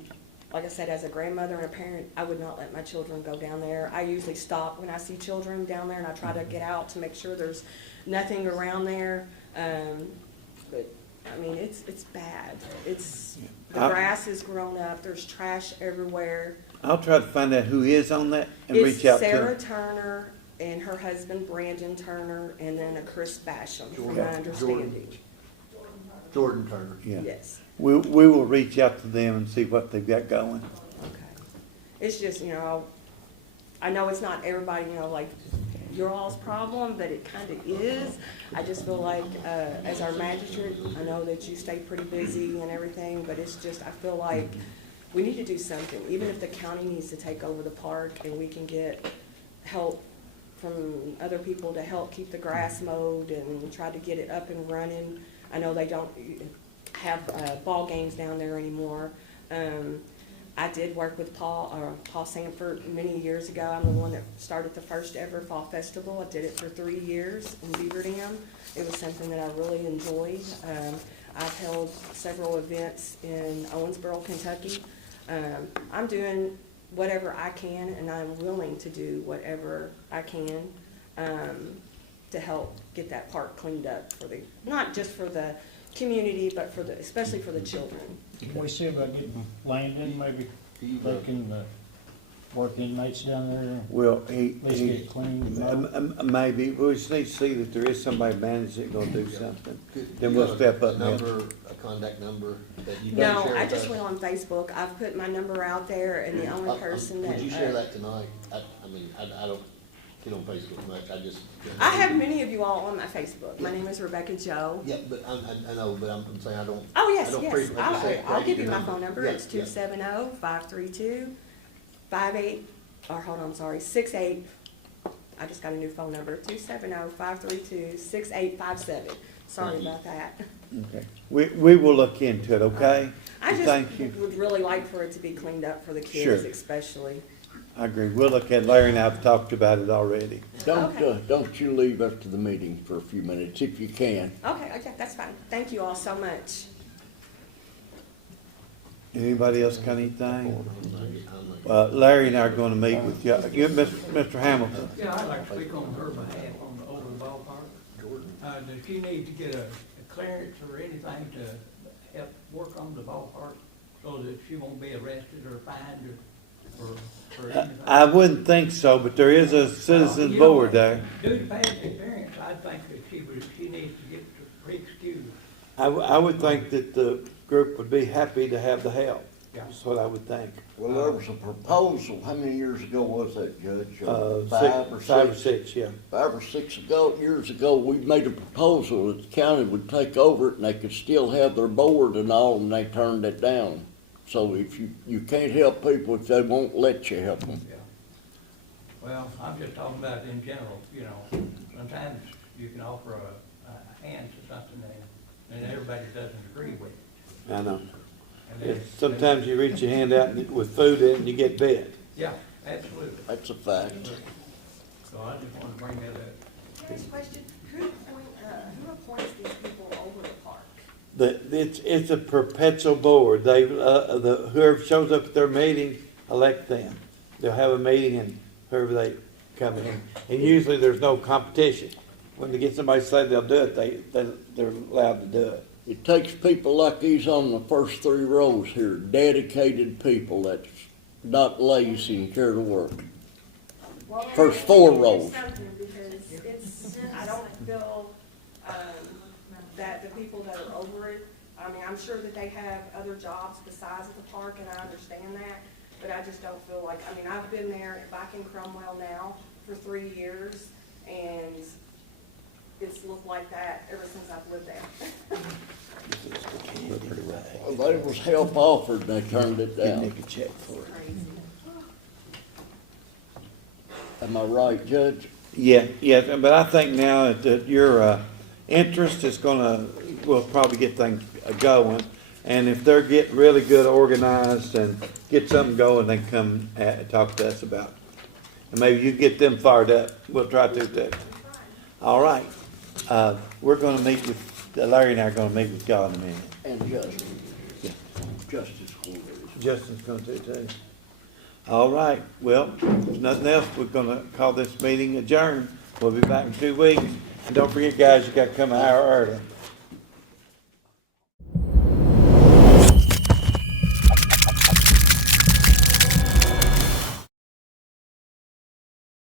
like I said, as a grandmother and a parent, I would not let my children go down there. I usually stop when I see children down there and I try to get out to make sure there's nothing around there. But I mean, it's bad. The grass is grown up. There's trash everywhere. I'll try to find out who is on that and reach out to It's Sarah her. Turner and her husband Brandon Turner, and then a Chris Basham, from my understanding. Jordan Turner. Yeah. Yes. We will reach out to them and see what they've got going. Okay. It's just, you know, I know it's not everybody, you know, like your all's problem, but it kind of is. I just feel like, as our magistrate, I know that you stay pretty busy and everything, but it's just, I feel like we need to do something. Even if the county needs to take over the park and we can get help from other people to help keep the grass mowed and try to get it up and running. I know they don't have ball games down there anymore. I did work with Paul Sanford many years ago. I'm the one that started the first ever fall festival. I did it for 3 years in Beaver Dam. It was something that I really enjoyed. I've held several events in Owensboro, Kentucky. I'm doing whatever I can, and I'm willing to do whatever I can to help get that park cleaned up not just for the community, but especially for the children. Can we see about getting Landon, maybe taking the work inmates down there? Well, Let's get it cleaned. maybe, we just need to see that there is somebody managing it, gonna do something. Then You we'll got step up and help. a contact number that you can No, share I with just us? went on Facebook. I've put my number out there, and the only person that. Would you share that tonight? I don't get on Facebook much, I have many of you all on my Facebook. My name is Rebecca Joe. Yeah, but I know, but I'm saying I don't. Oh, I yes, don't yes. like you said, I'll give you your my phone number. Yeah, It's yeah. 68. I just got a new phone number, 270-532-6857. Sorry Thank you. about that. Okay. We will look into it, okay? I Thank just you. would really like for it to be cleaned up for the kids, Sure. especially. I agree. We'll look at it. Larry and I have talked about it already. Don't you leave after the meeting for a few minutes if you can. Okay, that's fine. Thank you all so much. Anybody else got anything? I'm Larry and I are gonna meet with you, Mr. Hamilton. Yeah, I'd like to speak on her behalf over the ballpark. Does she need to get a clearance or anything to help work on the ballpark so that she won't be arrested or fined or anything? I wouldn't think so, but there is a citizens board there. Due to past experience, I think that she needs to get re-excused. I would think that the group would be happy to have the help. That's what I would think. Well, there was a proposal, how many years ago was that, Judge? 5 or 6, yeah. 5 or 6 years ago, we made a proposal that the county would take over it and they could still have their board and all, and they turned it down. So if you can't help people if they won't let you help them. Yeah. Well, I'm just talking about it in general, you know. Sometimes you can offer a hand to something and everybody doesn't agree with it. I know. And then- Sometimes you reach your hand out with food in and you get bit. Yeah, Absolutely. That's a fact. So I just want to bring that up. Next question, who appoints these people over the park? It's a perpetual board. They, whoever shows up at their meeting, elect them. They'll have a meeting and whoever they come in. And usually there's no competition. When they get somebody to say they'll do it, they're allowed to do it. It takes people like these on the first 3 rows here, dedicated people that's not lazy and care to work. Well, First 4 it's rows. something because I don't feel, that the people that are over it, I mean, I'm sure that they have other jobs besides the park, and I understand that, but I just don't feel like, I mean, I've been there back in Cromwell now for 3 years, and it's looked like that ever since I've lived there. Well, there was help offered, and they turned it down. Make a check for it. Crazy. Am I right, Judge? Yeah, but I think now that your interest is will probably get things going. And if they're getting really good organized and get something going, they can come talk to us about it. And maybe you get them fired up. We'll try to do that. All right. We're gonna meet with, Larry and I are gonna meet with y'all in a minute. And Justice. Yeah. Justice Court. Justin's gonna do it too. All right, well, if nothing else, we're gonna call this meeting adjourned. We'll be back in 2 weeks. And don't forget, guys, you gotta come an hour early.